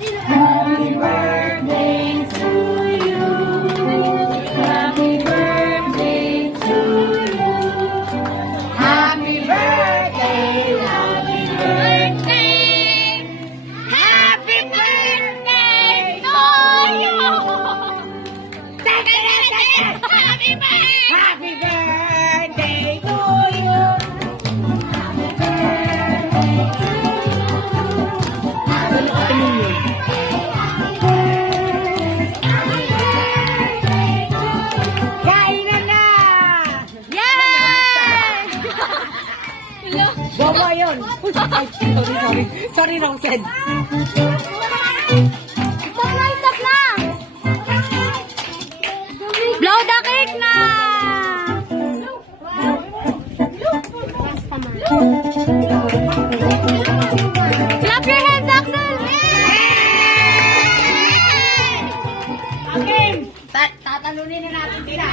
Happy birthday to you. Happy birthday to you. Happy birthday, happy birthday. Happy birthday to you. Happy birthday. Happy birthday to you. Kainan na! Yay! Bobo yun. Sorry, wrong said. Stop na! Blow the cake na! Clap your hands, Axel! Okay! Tatalunin na natin sila.